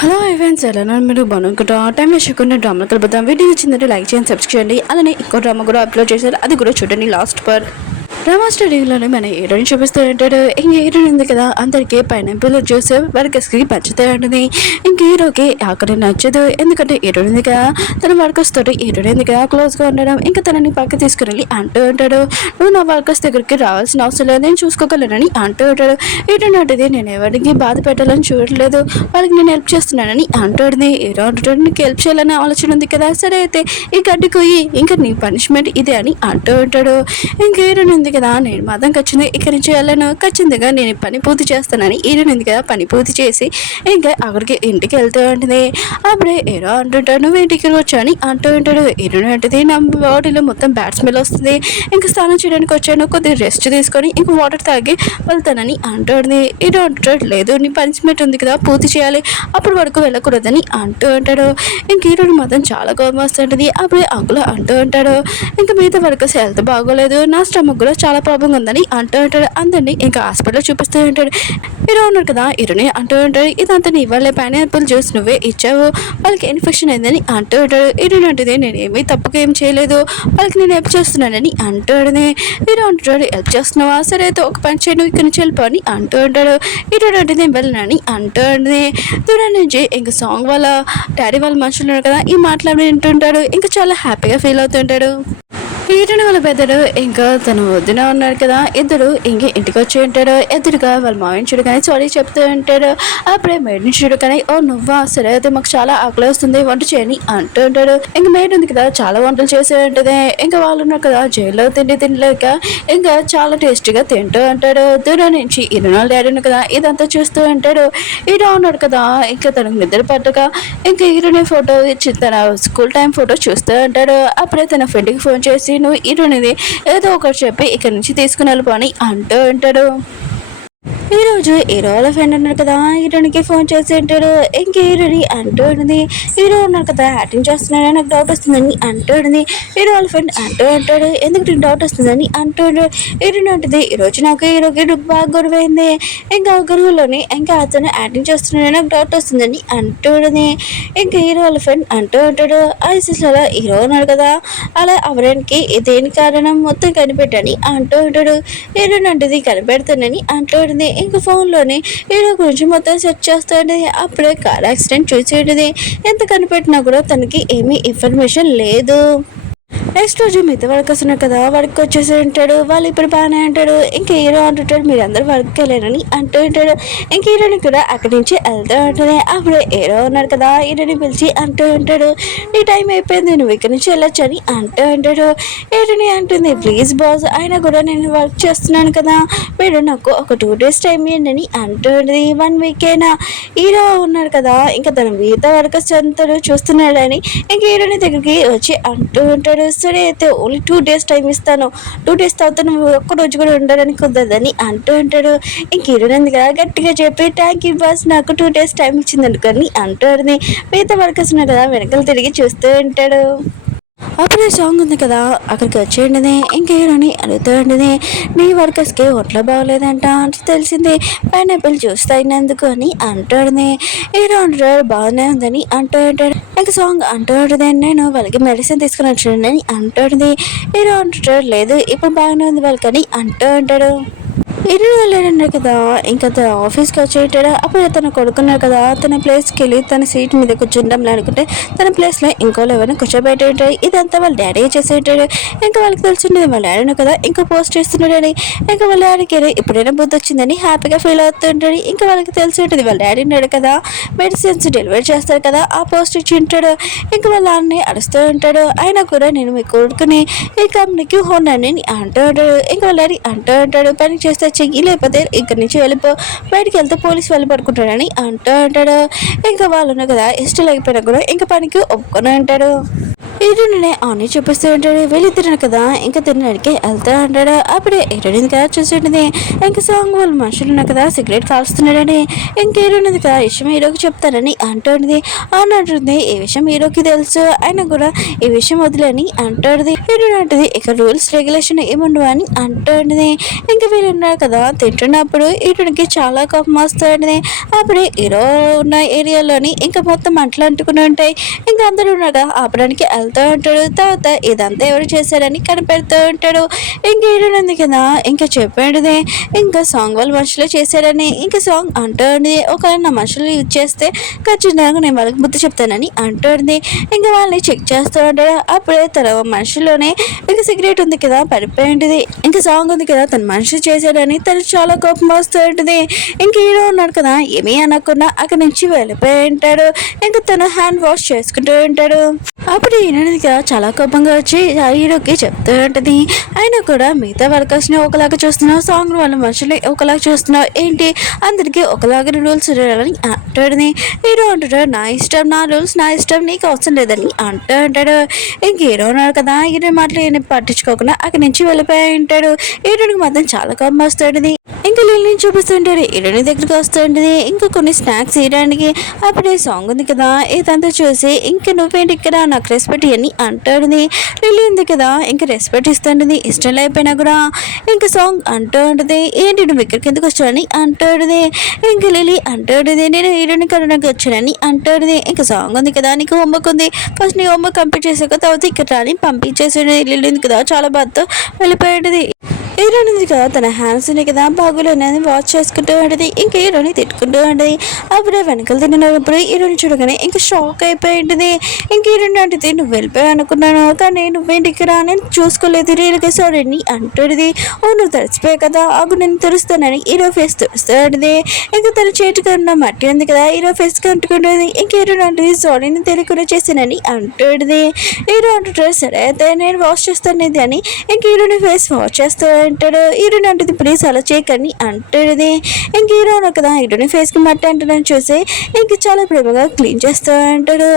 Hello friends, ఎలా ఉన్నారు? మీరు బాగునుకుంటా టైం వేసుకున్న డ్రామాలు కలుపుతాం. వీడియో నచ్చిందంటే లైక్ చేయండి, సబ్స్క్రైబ్ చేయండి. అలానే ఇంకో డ్రామా కూడా అప్లోడ్ చేశారు, అది కూడా చూడండి లాస్ట్ పార్ట్. డ్రామా స్టడీలోనే మన హీరోని చూపిస్తూ ఉంటాడు. ఇంక హీరోయిన్ ఉంది కదా, అందరికీ పైనాపిల్ జ్యూస్ వర్కర్స్కి పంచుతూ ఉంటుంది. ఇంక హీరోకి ఆఖరి నచ్చదు, ఎందుకంటే హీరోయిన్ ఉంది కదా, తన వర్కర్స్ తోటి హీరోయిన్ ఉంది కదా క్లోజ్గా ఉండడం. ఇంకా తనని పక్క తీసుకుని అంటూ ఉంటాడు, నువ్వు నా వర్కర్స్ దగ్గరికి రావాల్సిన అవసరం లేదు, నేను చూసుకోగలనని అంటూ ఉంటాడు. హీరోయిన్ అంటది, నేను ఎవరికి బాధ పెట్టాలని చూడలేదు, వాళ్ళకి నేను హెల్ప్ చేస్తున్నానని అంటాడుది. హీరో అంటాడు, నీకు హెల్ప్ చేయాలని ఆలోచన ఉంది కదా, సరే అయితే ఈ గడ్డి కొయ్యి, ఇంకా నీ పనిష్మెంట్ ఇదే అని అంటూ ఉంటాడు. ఇంక హీరోయిన్ ఉంది కదా, నేను మాత్రం ఖచ్చితంగా ఇక్కడి నుంచి వెళ్ళను, ఖచ్చితంగా నేను పని పూర్తి చేస్తానని హీరోయిన్ ఉంది కదా పని పూర్తి చేసి ఇంకా అక్కడికి ఇంటికి వెళ్తూ ఉంటుంది. అప్పుడే హీరో అంటుంటాడు, నువ్వు ఇంటికి వచ్చా అని అంటూ ఉంటాడు. హీరోయిన్ అంటుంది, నా బాడీలో మొత్తం బ్యాడ్ స్మెల్ వస్తుంది, ఇంకా స్నానం చేయడానికి వచ్చాను, కొద్దిగా రెస్ట్ తీసుకొని ఇంక వాటర్ తాగి వెళ్తానని అంటుంది. హీరో అంటాడు, లేదు నీ పనిష్మెంట్ ఉంది కదా పూర్తి చేయాలి, అప్పుడు వరకు వెళ్ళకూడదని అంటూ ఉంటాడు. ఇంక హీరోయిన్ మాత్రం చాలా కోపం వస్తుంటుంది. అప్పుడే అంకుల్ అంటూ ఉంటాడు, ఇంకా మిగతా వరకు హెల్త్ బాగోలేదు, నా స్టమక్ కూడా చాలా ప్రాబ్లం ఉందని అంటూ ఉంటాడు. అందరినీ ఇంకా హాస్పిటల్లో చూపిస్తూ ఉంటాడు. హీరో ఉన్నారు కదా, హీరోని అంటూ ఉంటాడు, ఇదంతా నీ వల్లే, పైనాపిల్ జ్యూస్ నువ్వే ఇచ్చావు, వాళ్ళకి ఇన్ఫెక్షన్ అయిందని అంటూ ఉంటాడు. హీరోయిన్ అంటుంది, నేను ఏమీ తప్పుగా ఏం చేయలేదు, వాళ్ళకి నేను హెల్ప్ చేస్తున్నానని అంటాడు. హీరో అంటాడు, హెల్ప్ చేస్తున్నావా, సరే అయితే ఒక పని చేయను, ఇక్కడి నుంచి వెళ్ళిపో అని అంటూ ఉంటాడు. హీరోయిన్ అంటే నేను వెళ్ళనని అంటాడు. దూరం నుంచి ఇంకా సాంగ్ వాళ్ళ డాడీ వాళ్ళ మనుషులు ఉన్నారు కదా, ఈ మాట్లాడి వింటుంటాడు. ఇంకా చాలా హ్యాపీగా ఫీల్ అవుతుంటాడు. హీరోని వాళ్ళ పెద్దడు ఇంకా తను వద్దున ఉన్నారు కదా, ఇద్దరు ఇంక ఇంటికి వచ్చి ఉంటాడు. ఎదురుగా వాళ్ళ మావిని చూడగానే సారీ చెప్తూ ఉంటాడు. అప్పుడే మేడ్ని చూడగానే, ఓ నువ్వా, సరే అయితే మాకు చాలా ఆకలి వస్తుంది, వంట చేయని అంటూ ఉంటాడు. ఇంకా మేడ్ ఉంది కదా, చాలా వంటలు చేసే ఉంటుంది. ఇంకా వాళ్ళు ఉన్నారు కదా, జైల్లో తినలేక ఇంకా చాలా టేస్టీగా తింటూ ఉంటాడు. దూరం నుంచి హీరోని డాడీ ఉంది కదా, ఇదంతా చూస్తూ ఉంటాడు. హీరో ఉన్నాడు కదా, ఇంకా తనకు నిద్ర పట్టగా ఇంకా హీరోని ఫోటో ఇచ్చి తన స్కూల్ టైం ఫోటో చూస్తూ ఉంటాడు. అప్పుడే తన ఫ్రెండ్కి ఫోన్ చేసి, నువ్వు హీరోనిది ఏదో ఒకటి చెప్పి ఇక్కడ నుంచి తీసుకుని వెళ్ళిపోని అంటూ ఉంటాడు. ఈరోజు హీరో వాళ్ళ ఫ్రెండ్ ఉన్నారు కదా, హీరోనికి ఫోన్ చేసి ఉంటాడు. ఇంక హీరోని అంటూ ఉంటుంది, హీరో ఉన్నారు కదా యాక్టింగ్ చేస్తున్నాడని నాకు డౌట్ వస్తుందని అంటూ ఉంటుంది. హీరో వాళ్ళ ఫ్రెండ్ అంటూ ఉంటాడు, ఎందుకు నీకు డౌట్ వస్తుందని అంటూ ఉంటాడు. హీరోని అంటుంది, ఈరోజు నాకు హీరోకి బాగా గొడవైంది, ఇంకా గొడవలోని ఇంకా అతను యాక్టింగ్ చేస్తున్నాడని నాకు డౌట్ వస్తుందని అంటూ ఉంటుంది. ఇంకా హీరో వాళ్ళ ఫ్రెండ్ అంటూ ఉంటాడు, అలా హీరో ఉన్నాడు కదా, అలా అవడానికి దేని కారణం మొత్తం కనిపెట్టని అంటూ ఉంటాడు. హీరోని అంటుంది, కనిపెడతానని అంటూ ఉంటుంది. ఇంకా ఫోన్లోనే హీరో గురించి మొత్తం సెర్చ్ చేస్తాడు. అప్పుడే కార్ యాక్సిడెంట్ చూసేది, ఎంత కనిపెట్టినా కూడా తనకి ఏమీ ఇన్ఫర్మేషన్ లేదు. నెక్స్ట్ రోజు మిగతా వర్క్ వస్తున్నారు కదా, వర్క్ వచ్చేసి ఉంటాడు. వాళ్ళు ఇప్పుడు బాగానే అంటాడు. ఇంక హీరో అంటుంటాడు, మీరు అందరూ వర్క్కి వెళ్ళారని అంటూ ఉంటాడు. ఇంక హీరోని కూడా అక్కడి నుంచి వెళ్తూ ఉంటుంది. అప్పుడే హీరో ఉన్నారు కదా, హీరోని పిలిచి అంటూ ఉంటాడు, నీ టైం అయిపోయింది, నువ్వు ఇక్కడి నుంచి వెళ్ళొచ్చు అని అంటూ ఉంటాడు. హీరోని అంటుంది, ప్లీజ్ బాస్, అయినా కూడా నేను వర్క్ చేస్తున్నాను కదా, మీరు నాకు ఒక 2 days టైం ఇవ్వండి అని అంటూ ఉంటుంది. 1 week అయినా హీరో ఉన్నాడు కదా, ఇంకా తన మిగతా వర్కర్స్ అంతా చూస్తున్నాడని ఇంక హీరోని దగ్గరికి వచ్చి అంటూ ఉంటాడు, సరే అయితే ఓన్లీ 2 days టైం ఇస్తాను, 2 days తర్వాత నువ్వు ఒక్క రోజు కూడా ఉండడానికి కుదరదని అంటూ ఉంటాడు. ఇంక హీరోయిన్ కదా గట్టిగా చెప్పి, థ్యాంక్ యూ బాస్, నాకు 2 days టైం ఇచ్చింది అనుకొని అంటాడు. మిగతా వర్కర్స్ ఉన్నారు కదా, వెనకాల తిరిగి చూస్తూ ఉంటాడు. అప్పుడే సాంగ్ ఉంది కదా, అక్కడికి వచ్చేయండి. ఇంక హీరోని అడుగుతూ ఉంటుంది, నీ వర్కర్స్కి ఒంట్లో బాగోలేదంట అంటే తెలిసింది, పైనాపిల్ జ్యూస్ తాగినందుకు అని అంటాడు. హీరో అంటాడు, బాగానే ఉందని అంటూ ఉంటాడు. ఇంక సాంగ్ అంటూ ఉంటుంది, నేను వాళ్ళకి మెడిసిన్ తీసుకుని వచ్చాడని అంటాడు. హీరో అంటాడు, లేదు ఇప్పుడు బాగానే ఉంది వాళ్ళకని అంటూ ఉంటాడు. ఇల్లు వెళ్ళాడన్నారు కదా, ఇంకా తన ఆఫీస్కి వచ్చేటాడు. అప్పుడు తను కొడుకున్నారు కదా, తన ప్లేస్కి వెళ్ళి తన సీట్ మీద కూర్చుంటాం అనుకుంటే తన ప్లేస్లో ఇంకోళ్ళు ఎవరైనా కూర్చోబెట్టి ఉంటాడు. ఇదంతా వాళ్ళ డాడీ చేసి ఉంటాడు. ఇంకా వాళ్ళకి తెలిసిండేది వాళ్ళ డాడీ కదా, ఇంకా పోస్ట్ చేస్తున్నాడని. ఇంకా వాళ్ళ డాడీకి ఎప్పుడైనా బుద్ధి వచ్చిందని హ్యాపీగా ఫీల్ అవుతుంటాడు. ఇంకా వాళ్ళకి తెలిసి ఉంటుంది వాళ్ళ డాడీ ఉన్నాడు కదా, మెడిసిన్స్ డెలివరీ చేస్తారు కదా, ఆ పోస్ట్ ఇచ్చి ఉంటాడు. ఇంకా వాళ్ళ అన్నీ అరుస్తూ ఉంటాడు. అయినా కూడా నేను మీ కొడుకుని ఈ కంపెనీకి హోనని అంటూ ఉంటాడు. ఇంకా వాళ్ళ డాడీ అంటూ ఉంటాడు, పని చేస్తే చెయ్యి, లేకపోతే ఇక్కడి నుంచి వెళ్ళిపో, బయటికి వెళ్తే పోలీసు వాళ్ళు పడుకుంటాడని అంటూ ఉంటాడు. ఇంకా వాళ్ళు కదా ఇష్టం లేకపోయినా కూడా ఇంకా పనికి ఒప్పుకొని ఉంటాడు. హీరోని ఆని చూపిస్తూ ఉంటాడు. వీళ్ళిద్దరు కదా ఇంకా తినడానికి వెళ్తా ఉంటాడు. అప్పుడే హీరోయిన్ కదా చూస్తుంటుంది. ఇంకా సాంగ్ వాళ్ళ మనుషులు ఉన్నారు కదా సిగరెట్ కాల్స్తున్నాడని ఇంక హీరోయిన్ కదా ఈ విషయం హీరోకి చెప్తానని అంటుంది. అవును అంటుంది. ఈ విషయం హీరోకి తెలుసు, అయినా కూడా ఈ విషయం వదిలేని అంటుంది. హీరోయిన్ అంటుంది ఇక రూల్స్ రెగ్యులేషన్ ఏముండవు అని అంటుంది. ఇంకా వీళ్ళు ఉన్నారు కదా తింటున్నప్పుడు హీరోయిన్కి చాలా కోపం వస్తుంది. అప్పుడే హీరో ఉన్న ఏరియాలోని ఇంకా మొత్తం మంటలు అంటుకుని ఉంటాయి. ఇంకా అందరూ ఉన్నాక ఆపడానికి వెళ్తూ ఉంటాడు. తర్వాత ఇదంతా ఎవరు చేశారని కనిపెడుతూ ఉంటాడు. ఇంక హీరోయిన్ ఉంది కదా ఇంకా చెప్పేది ఇంకా సాంగ్ వాళ్ళ మనుషులు చేశారని. ఇంకా సాంగ్ అంటుంది ఒకవేళ నా మనుషులు యూజ్ చేస్తే ఖచ్చితంగా నేను వాళ్ళకి బుద్ధి చెప్తానని అంటుంది. ఇంకా వాళ్ళని చెక్ చేస్తూ ఉంటాడు. అప్పుడే తన మనుషుల్లోనే ఇంకా సిగరెట్ ఉంది కదా పడిపోయి ఉంటుంది. ఇంకా సాంగ్ ఉంది కదా తన మనుషులు చేశాడని తనకు చాలా కోపం వస్తూ ఉంటుంది. ఇంక హీరో ఉన్నాడు కదా ఏమీ అనకుండా అక్కడి నుంచి వెళ్ళిపోయి ఉంటాడు. ఇంకా తను హ్యాండ్ వాష్ చేసుకుంటూ ఉంటాడు. అప్పుడు ఈయనగా చాలా కోపంగా వచ్చి హీరోకి చెప్తూ ఉంటుంది. అయినా కూడా మిగతా వర్కర్స్ని ఒకలాగా చూస్తున్నావు, సాంగ్ వాళ్ళ మనుషుల్ని ఒకలాగా చూస్తున్నావు ఏంటి, అందరికీ ఒకలాగా రూల్స్ ఉండాలని అంటాడు. హీరో అంటాడు నా ఇష్టం, నా రూల్స్ నా ఇష్టం, నీకు అవసరం లేదని అంటూ ఉంటాడు. ఇంక హీరో ఉన్నాడు కదా హీరో మాటలు ఏమి పట్టించుకోకుండా అక్కడి నుంచి వెళ్ళిపోయి ఉంటాడు. హీరోకి మాత్రం చాలా కోపం వస్తుంది. ఇంకా లీలని చూపిస్తుంటాడు. హీరోని దగ్గరికి వస్తుంటుంది. ఇంకా కొన్ని స్నాక్స్ వేయడానికి. అప్పుడే సాంగ్ ఉంది కదా ఇదంతా చూసి ఇంకా నువ్వేంటి ఇక్కడ నాకు రెస్పెక్ట్ అని అంటుంది. లిల్లీ ఉంది కదా ఇంకా రెస్పెక్ట్ ఇస్తుంటుంది. ఇష్టం లేకపోయినా కూడా ఇంకా సాంగ్ అంటూ ఉంటుంది ఏంటి నువ్వు ఇక్కడికి ఎందుకు వచ్చానని అంటుంది. ఇంకా లిల్లీ అంటుంది నేను హీరోని కరోనాకి వచ్చానని అంటుంది. ఇంకా సాంగ్ ఉంది కదా నీకు హోంవర్క్ ఉంది, ఫస్ట్ నీ హోంవర్క్ కంప్లీట్ చేసాక తర్వాత ఇక్కడ రాని పంపించేసాడు. లిల్లీ ఉంది కదా చాలా బాధతో వెళ్ళిపోయేది. హీరోయిన్ ఉంది కదా తన హ్యాండ్స్ని కదా బాగులేనని వాచ్ చేసుకుంటూ ఉంటుంది. ఇంకా హీరోని తిట్టుకుంటూ ఉంటుంది. అప్పుడే వెనకలు తిన్నప్పుడు హీరోని చూడగానే ఇంకా షాక్ అయిపోయి ఉంటుంది. ఇంక హీరోయిన్ అంటే నువ్వు వెళ్ళిపోయావు అనుకున్నాను కానీ నువ్వేంటి ఇక్కడ నేను చూసుకోలేదు రీల్గా సారీ అని అంటుంది. ఓ నువ్వు తడిచిపోయావు కదా ఆగు నేను తెరుస్తానని హీరో ఫేస్ తెరుస్తాడు. ఇంకా తన చేతికి ఉన్న మట్టి ఉంది కదా హీరో ఫేస్కి అంటుకుంటుంది. ఇంక హీరోయిన్ అంటే సారీ నేను తెలియకుండా చేశానని అంటుంది. హీరో అంటుంటాడు సరే అయితే నేను వాష్ చేస్తాను ఇది అని ఇంక హీరోని ఫేస్ వాష్ చేస్తూ అంటాడు. హీరోని అంటుంది ప్లీజ్ అలా చేయకని అంటాడు. ఇంక హీరో కదా హీరోని ఫేస్ కి మట్టి అంటాడని చూసి ఇంక చాలా ప్రేమగా క్లీన్ చేస్తూ అంటాడు.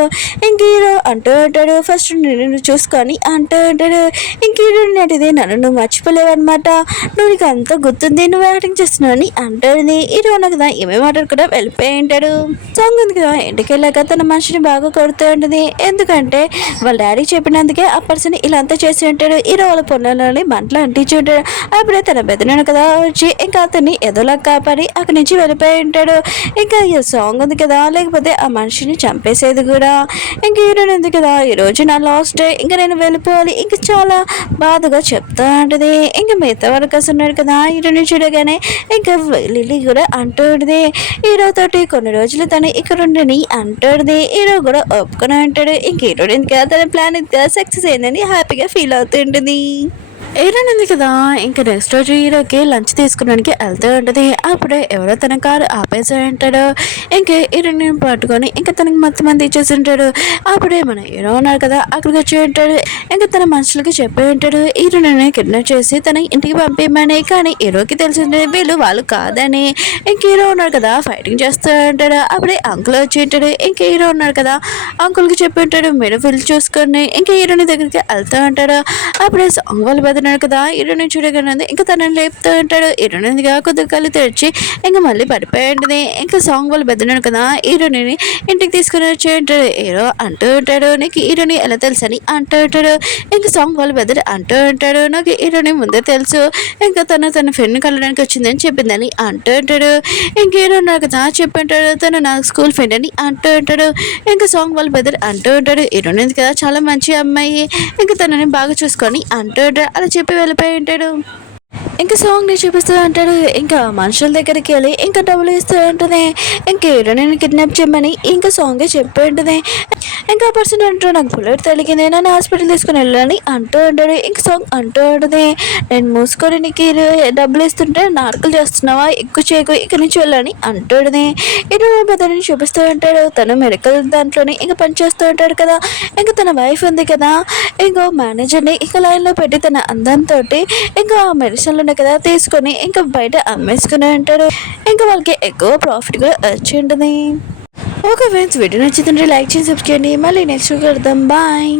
ఇంక హీరో అంటూ ఉంటాడు ఫస్ట్ నేను చూసుకొని అంటూ ఉంటాడు. ఇంక హీరోని అంటుంది నన్ను నువ్వు మర్చిపోలేవు అనమాట, నువ్వు నీకు అంతా గుర్తుంది, నువ్వు యాక్టింగ్ చేస్తున్నావు అని అంటాడు. హీరో కదా ఏమేమి మాటలు కూడా వెళ్ళిపోయి ఉంటాడు. సాంగ్ ఉంది కదా ఇంటికి వెళ్ళాక తన మనిషిని బాగా కొడుతూ ఉంటుంది. ఎందుకంటే వాళ్ళ డాడీ చెప్పినందుకే ఆ పర్సన్ ఇలా అంతా చేసి ఉంటాడు. హీరో వాళ్ళ పొన్నలని మంటలు అంటించి ఉంటాడు. అప్పుడే తన బెదనాడు కదా వచ్చి ఇంకా అతన్ని ఎదోలా కాపాడి అక్కడి నుంచి వెళ్ళిపోయి ఉంటాడు. ఇంకా ఈ సాంగ్ ఉంది కదా లేకపోతే ఆ మనిషిని చంపేసేది కూడా. ఇంక హీరోయిన్ ఉంది కదా ఈరోజు నా లాస్ట్ డే ఇంకా నేను వెళ్ళిపోవాలి ఇంకా చాలా బాధగా చెప్తా ఉంటుంది. ఇంకా మిగతా వర్కర్స్ ఉన్నాడు కదా హీరోని చూడగానే ఇంకా లిల్లీ కూడా అంటూ ఉంటుంది హీరో తోటి కొన్ని రోజులు తను ఇక్కడ ఉండని అంటుంది. హీరో కూడా ఒప్పుకొని అంటాడు. ఇంక హీరోయిన్ కదా తన ప్లాన్ సక్సెస్ అయిందని హ్యాపీగా ఫీల్ అవుతుంటుంది. హీరోయిన్ ఉంది కదా ఇంకా నెక్స్ట్ రోజు హీరోకి లంచ్ తీసుకున్నానికి వెళ్తూ ఉంటుంది. అప్పుడే ఎవరో తన కారు ఆపేసి ఉంటాడు. ఇంకా హీరోయిన్ పట్టుకొని ఇంకా తనకి మొత్తం మంది ఇచ్చేసి ఉంటాడు. అప్పుడే మన హీరో ఉన్నాడు కదా అక్కడికి వచ్చి ఉంటాడు. ఇంకా తన మనుషులకి చెప్పి ఉంటాడు హీరోయిన్ కిడ్నాప్ చేసి తన ఇంటికి పంపిమ్మని. కానీ హీరోకి తెలిసింది వీళ్ళు వాళ్ళు కాదని. ఇంక హీరో ఉన్నాడు కదా ఫైటింగ్ చేస్తూ ఉంటాడు. అప్పుడే అంకుల్ వచ్చి ఉంటాడు. ఇంకా హీరో ఉన్నాడు కదా అంకుల్కి చెప్పి ఉంటాడు మీరు వీళ్ళు చూసుకొని ఇంకా హీరోని దగ్గరికి వెళ్తూ ఉంటాడు. అప్పుడే సాంగ్ వాళ్ళు బెదనాడు కదా హీరోని చూడగానే ఇంకా తనని లేపుతూ ఉంటాడు. హీరోనిగా కొద్దిగా కళ్ళు తెరిచి ఇంకా మళ్ళీ పడిపోయి ఉంటుంది. ఇంకా సాంగ్ వాళ్ళు బెదనాడు కదా హీరోని ఇంటికి తీసుకుని వచ్చి ఉంటాడు. హీరో అంటూ ఉంటాడు నీకు హీరోని ఎలా తెలుసు అని అంటూ ఉంటాడు. ఇంకా సాంగ్ వాళ్ళు బెదరు అంటూ ఉంటాడు నాకు హీరోని ముందే తెలుసు, ఇంకా తన ఫ్రెండ్ కలవడానికి వచ్చిందని చెప్పిందని అంటూ ఉంటాడు. ఇంక హీరో ఉన్నారు కదా చెప్పింటాడు తను నా స్కూల్ ఫ్రెండ్ అని అంటూ ఉంటాడు. ఇంకా సాంగ్ వాళ్ళు బెదరు అంటూ ఉంటాడు హీరోని కదా చాలా మంచి అమ్మాయి ఇంకా తనని బాగా చూసుకొని అంటూ ఉంటాడు. అలా చెప్పి వెళ్ళిపోయి ఉంటాడు. ఇంకా సాంగ్ని చూపిస్తూ ఉంటాడు. ఇంకా మనుషుల దగ్గరికి వెళ్ళి ఇంకా డబ్బులు ఇస్తూ ఉంటుంది. ఇంకా హీరోయిన్ కిడ్నాప్ చేయమని ఇంకా సాంగే చెప్పి ఉంటుంది. ఇంకా పర్సన్ అంటాడు నాకు బుల్లెట్ తగిలింది నన్ను హాస్పిటల్ తీసుకుని వెళ్ళాలని అంటూ ఉంటాడు. ఇంకా సాంగ్ అంటూ ఉంటుంది నేను మూసుకొని నీకు డబ్బులు ఇస్తుంటే నాటకాలు చేస్తున్నావా ఎక్కువ చేయకు ఇక్కడి నుంచి వెళ్ళని అంటుంది. హీరోయిన్ పెద్దని చూపిస్తూ ఉంటాడు. తను మెడికల్ దాంట్లోనే ఇంకా పనిచేస్తూ ఉంటాడు కదా. ఇంకా తన వైఫ్ ఉంది కదా ఇంకో మేనేజర్ని ఇంకా లైన్లో పెట్టి తన అందంతో ఇంకా మెడిసిన్లు కదా తీసుకొని ఇంకా బయట అమ్మేసుకుని ఉంటాడు. ఇంకా వాళ్ళకి ఎక్కువ ప్రాఫిట్ కూడా వచ్చి ఉంటుంది. ఓకే ఫ్రెండ్స్ వీడియో నచ్చిందంటే లైక్ చేసి సబ్స్క్రైబ్ చేయండి. మళ్ళీ నెక్స్ట్ కలుద్దాం. బాయ్.